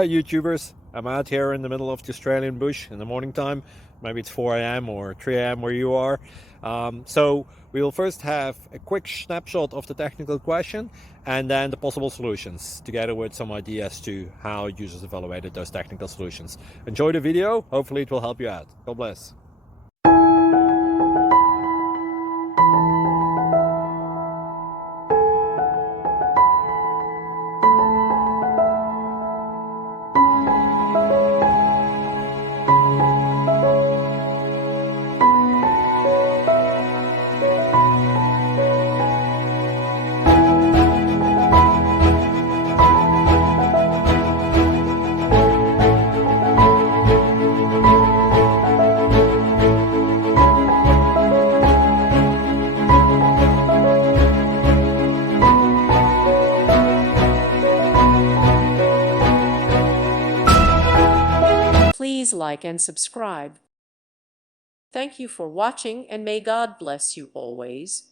Hi YouTubers, I'm out here in the middle of the Australian bush in the morning time. Maybe it's 4 a.m. or 3 a.m. where you are. So we'll first have a quick snapshot of the technical question and then the possible solutions, together with some ideas to how users evaluated those technical solutions. Enjoy the video, hopefully it will help you out. God bless. Please like and subscribe. Thank you for watching, and may God bless you always.